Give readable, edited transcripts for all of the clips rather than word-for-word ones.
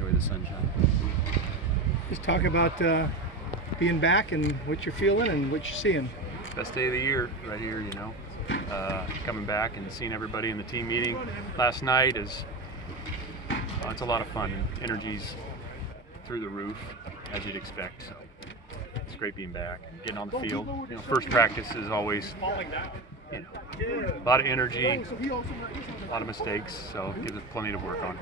enjoy the sunshine. Just talk about being back and what you're feeling and what you're seeing. Best day of the year right here, you know. Coming back and seeing everybody in the team meeting last night is it's a lot of fun, and energy's through the roof, as you'd expect. So it's great being back, getting on the field. You know, first practice is always, you know, a lot of energy, a lot of mistakes, so it gives us plenty to work on.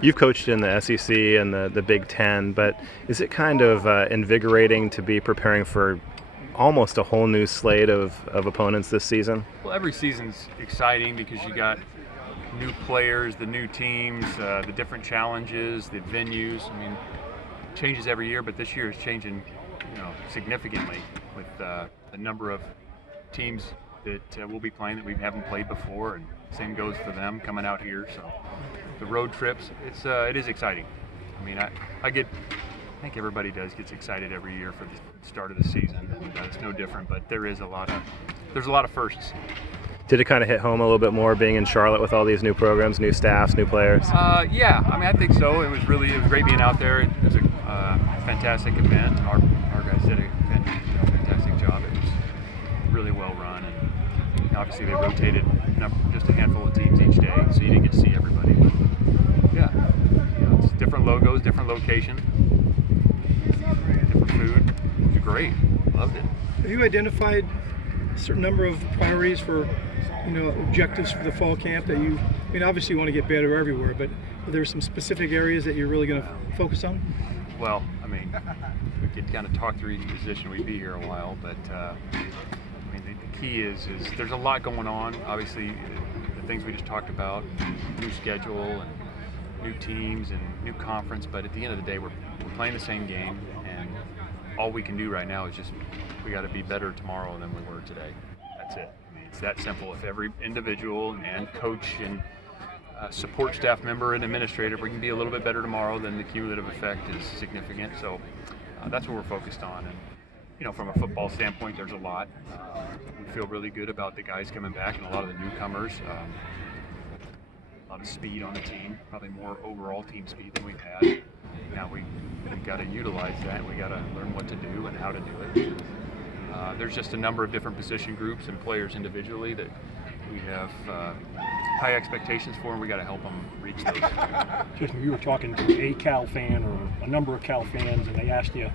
You've coached in the SEC and the Big Ten, but is it kind of invigorating to be preparing for almost a whole new slate of opponents this season? Well, every season's exciting because you got new players, the new teams, the different challenges, the venues. I mean, it changes every year, but this year is changing, you know, significantly with the number of teams that we'll be playing that we haven't played before, and same goes for them coming out here. So the road trips, it is exciting. I mean, I think everybody gets excited every year for the start of the season, and it's no different. But there's a lot of firsts. Did it kind of hit home a little bit more being in Charlotte with all these new programs, new staffs, new players? Yeah, I mean, I think so. It was great being out there. It was a fantastic event. Our guys did a fantastic job. It was really well run, and obviously they rotated just a handful of teams each day, so you didn't get to see everybody. But yeah, you know, it's different logos, different location, different food. It was great. Loved it. Have you identified a certain number of priorities for, you know, objectives for the fall camp that I mean, obviously you want to get better everywhere, but are there some specific areas that you're really going to focus on? Well, I mean, we could kind of talk through each position. We'd be here a while, but I mean, the key is there's a lot going on. Obviously, the things we just talked about, new schedule and new teams and new conference, but at the end of the day, we're playing the same game, and all we can do right now is just we got to be better tomorrow than we were today. That's it. I mean, it's that simple. If every individual and coach and support staff member and administrator, if we can be a little bit better tomorrow, then the cumulative effect is significant. So that's what we're focused on. And you know, from a football standpoint, there's a lot. We feel really good about the guys coming back and a lot of the newcomers. A lot of speed on the team, probably more overall team speed than we've had. Now we've got to utilize that. We got to learn what to do and how to do it. There's just a number of different position groups and players individually that we have high expectations for, and we got to help them reach those. Jason, you were talking to a Cal fan or a number of Cal fans, and they asked you,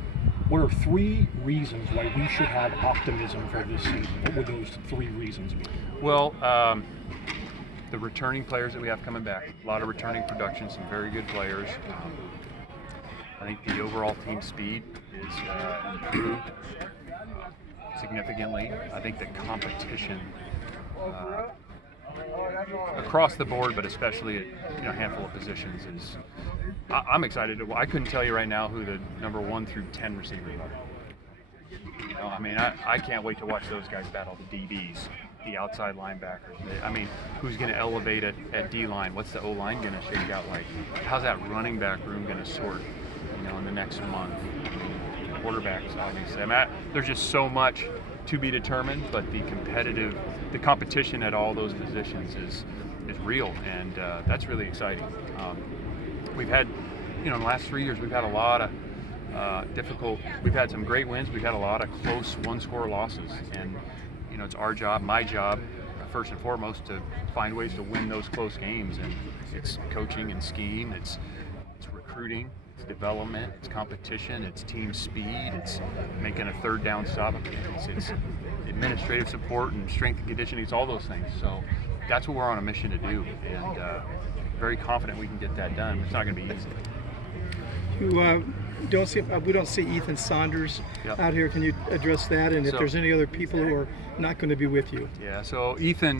what are 3 reasons why we should have optimism for this season? What would those 3 reasons be? Well, the returning players that we have coming back, a lot of returning production, some very good players. I think the overall team speed is improved significantly. I think the competition across the board, but especially at a handful of positions, is. I'm excited. I couldn't tell you right now who the number 1 through 10 receivers are. You know, I mean, I can't wait to watch those guys battle the DBs, the outside linebackers. I mean, who's going to elevate at D-line? What's the O-line going to shake out like? How's that running back room going to sort, you know, in the next month? Quarterbacks, obviously. I mean, there's just so much to be determined, but the competition at all those positions is real, and that's really exciting. We've had, you know, in the last 3 years, we've had a lot of we've had some great wins. We've had a lot of close one-score losses, and you know, it's our job, my job, first and foremost, to find ways to win those close games. And it's coaching and scheme, it's recruiting, it's development, it's competition, it's team speed, it's making a third down stop, it's administrative support and strength and conditioning. It's all those things. So that's what we're on a mission to do, and very confident we can get that done. It's not going to be easy. We don't see Ethan Saunders out here. Can you address that? And if there's any other people who are not going to be with you? Yeah. So Ethan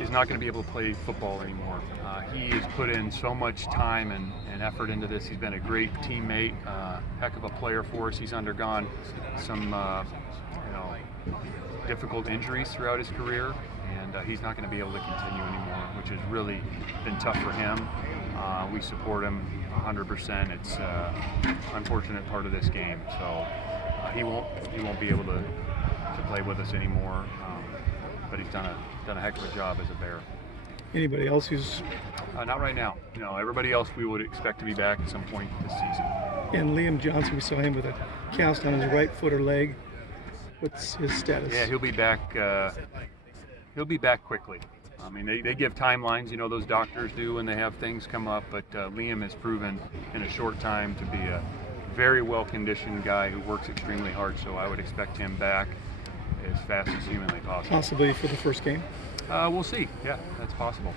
is not going to be able to play football anymore. He has put in so much time and effort into this. He's been a great teammate, heck of a player for us. He's undergone some difficult injuries throughout his career, and he's not going to be able to continue anymore, which has really been tough for him. We support him 100%. It's an unfortunate part of this game, so he won't be able to play with us anymore. But he's done a heck of a job as a Bear. Anybody else who's Not right now. Everybody else we would expect to be back at some point this season. and Liam Johnson? We saw him with a cast on his right foot or leg. What's his status? Yeah, he'll be back. He'll be back quickly. I mean, they give timelines, those doctors do when they have things come up, but Liam has proven in a short time to be a very well-conditioned guy who works extremely hard, so I would expect him back as fast as humanly possible. Possibly for the first game. We'll see. Yeah, that's possible.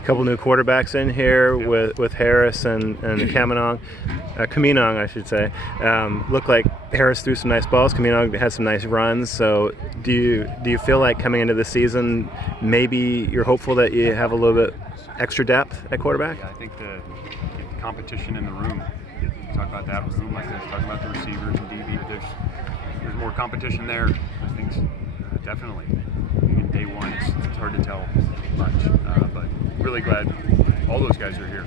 A couple new quarterbacks in here with Harris and Kaminong. Kaminong, I should say. Looked like Harris threw some nice balls. Kaminong had some nice runs. So do you feel like coming into the season, maybe you're hopeful that you have a little bit extra depth at quarterback? Yeah, I think the competition in the room. You talk about that room, like this, talk about the receivers and DB. There's more competition there. I think definitely. In day one, it's hard to tell much, but really glad all those guys are here.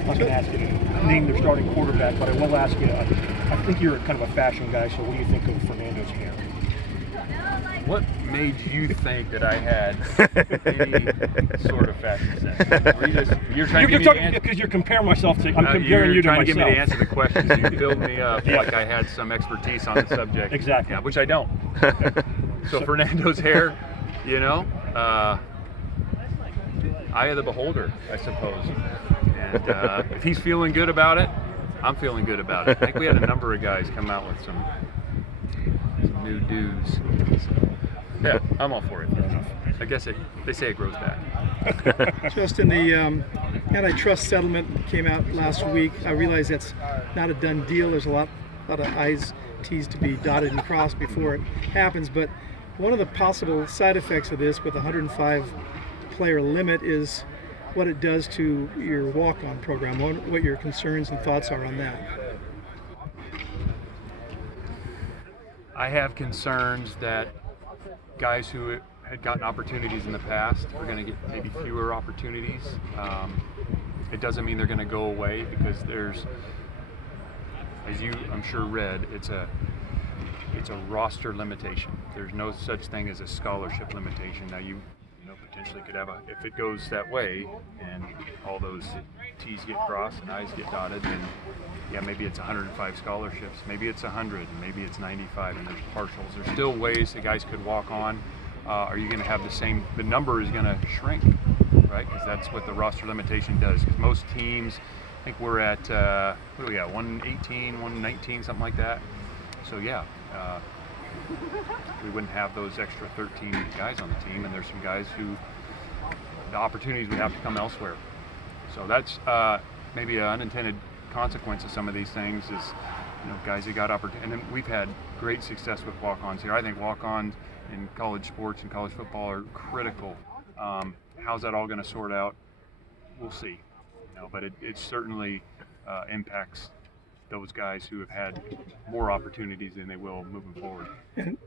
I'm not going to ask you to name their starting quarterback, but I will ask you, I think you're kind of a fashion guy, so what do you think of Fernando's hair? What made you think that I had any sort of fashion sense? You're trying to get me to answer. Because you're comparing myself to, I'm comparing you to myself. You're trying to get me to answer the questions. You build me up like I had some expertise on the subject. Exactly. Yeah, which I don't. So Fernando's hair, eye of the beholder, I suppose. And if he's feeling good about it, I'm feeling good about it. I think we had a number of guys come out with some new dues. So, yeah, I'm all for it. I guess they say it grows back. Justin, the antitrust settlement came out last week. I realize that's not a done deal. There's a lot of I's, T's to be dotted and crossed before it happens. But one of the possible side effects of this with a 105 player limit is what it does to your walk-on program. What your concerns and thoughts are on that. I have concerns that guys who had gotten opportunities in the past are going to get maybe fewer opportunities. It doesn't mean they're going to go away, because there's, as you I'm sure read, it's a roster limitation. There's no such thing as a scholarship limitation. Now you potentially could have if it goes that way and all those T's get crossed and I's get dotted, then yeah, maybe it's 105 scholarships, maybe it's 100, maybe it's 95, and there's partials. There's still ways that guys could walk on. Are you going to have the number is going to shrink, right? Because that's what the roster limitation does. Because most teams, I think we're at, what are we at, 118, 119, something like that. So yeah, we wouldn't have those extra 13 guys on the team, and there's some guys who the opportunities would have to come elsewhere. So that's maybe an unintended consequence of some of these things is, guys that got opportunity. And then we've had great success with walk-ons here. I think walk-ons in college sports and college football are critical. How's that all going to sort out? We'll see. But it certainly impacts those guys who have had more opportunities than they will moving forward. And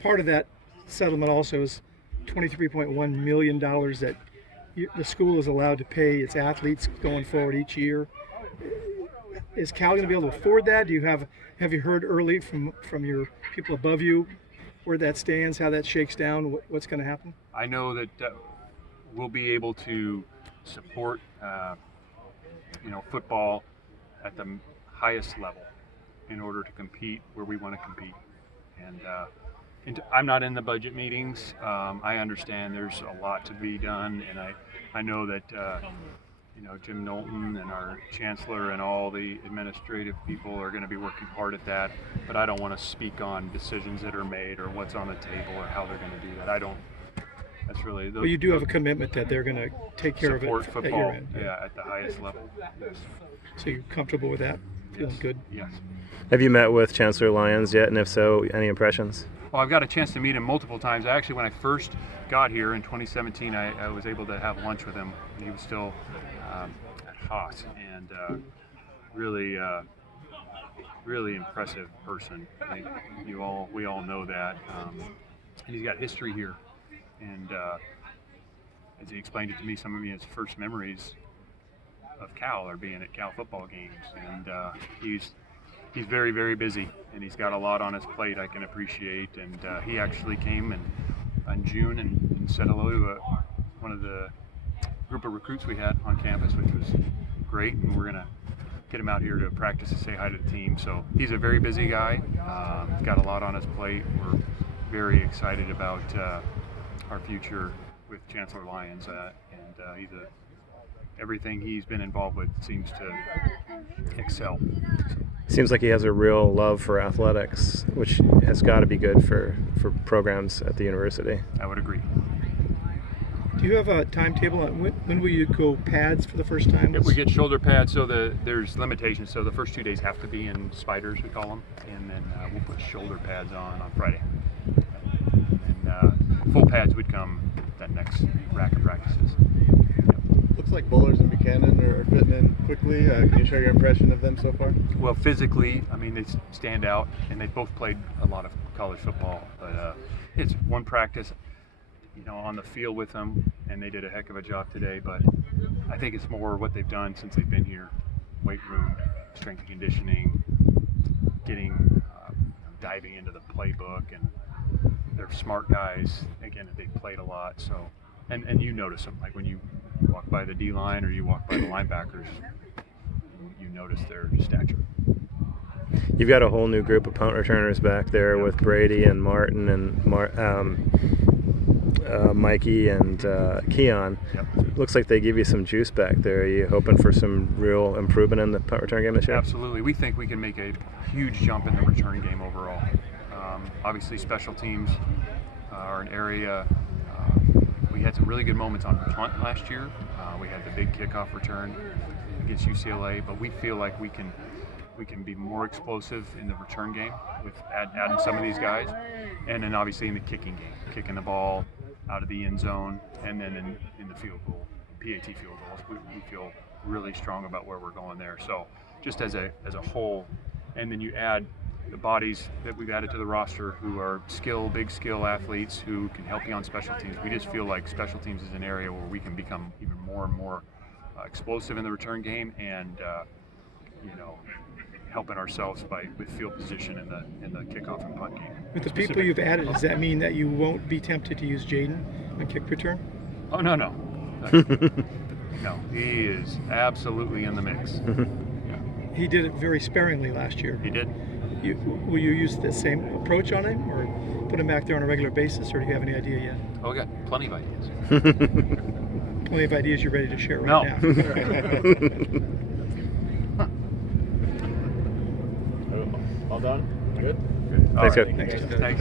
part of that settlement also is $23.1 million that the school is allowed to pay its athletes going forward each year. Is Cal going to be able to afford that? Do you have you heard early from your people above you where that stands, how that shakes down, what's going to happen? I know that we'll be able to support football at the highest level in order to compete where we want to compete. And I'm not in the budget meetings. I understand there's a lot to be done, and I know that Jim Knowlton and our chancellor and all the administrative people are going to be working hard at that. But I don't want to speak on decisions that are made or what's on the table or how they're going to do that. I don't. That's really. Well, you do have a commitment that they're going to take care of it football, at your end. Yeah, at the highest level. Yes. So you're comfortable with that? Feeling Yes. good? Yes. Have you met with Chancellor Lyons yet, and if so, any impressions? Well, I've got a chance to meet him multiple times. Actually, when I first got here in 2017, I was able to have lunch with him. He was still at Haas, and really impressive person. I think we all know that. And he's got history here, and as he explained it to me, some of his first memories of Cal are being at Cal football games, and he's very, very busy, and he's got a lot on his plate I can appreciate. And he actually came in June and said hello to one of the group of recruits we had on campus, which was great, and we're gonna get him out here to practice and say hi to the team. So he's a very busy guy. He's got a lot on his plate. We're very excited about our future with Chancellor Lyons, and he's everything he's been involved with seems to excel. Seems like he has a real love for athletics, which has got to be good for programs at the university. I would agree. Do you have a timetable on when will you go pads for the first time? If we get shoulder pads, so there's limitations. So the first 2 days have to be in spiders, we call them, and then we'll put shoulder pads on Friday. And full pads would come that next rack of practices. Looks like Bullers and Buchanan are fitting in quickly. Can you share your impression of them so far? Well, physically, I mean, they stand out, and they both played a lot of college football. But it's one practice, on the field with them, and they did a heck of a job today. But I think it's more what they've done since they've been here: weight room, strength and conditioning, diving into the playbook, and they're smart guys. Again, they played a lot, so and you notice them, like when you walk by the D line or you walk by the linebackers, you notice their stature. You've got a whole new group of punt returners back there with Brady and Martin and Mikey and Keon. Yep. Looks like they give you some juice back there. Are you hoping for some real improvement in the punt return game this year? Absolutely. We think we can make a huge jump in the return game overall. Obviously, special teams are an area. We had some really good moments on punt last year. We had the big kickoff return against UCLA, but we feel like we can be more explosive in the return game with adding some of these guys, and then obviously in the kicking game, kicking the ball out of the end zone, and then in the field goal, PAT field goals. We feel really strong about where we're going there. So just as a whole, and then you add the bodies that we've added to the roster who are big skill athletes who can help you on special teams. We just feel like special teams is an area where we can become even more and more explosive in the return game, and helping ourselves with field position in the kickoff and punt game. With the people you've added, does that mean that you won't be tempted to use Jaden on kick return? Oh, no. No, he is absolutely in the mix. He did it very sparingly last year. He did. Will you use the same approach on him, or put him back there on a regular basis, or do you have any idea yet? Oh, we got plenty of ideas. Plenty of ideas you're ready to share right now. All done? Good? All Thanks, right. Coach. Thanks.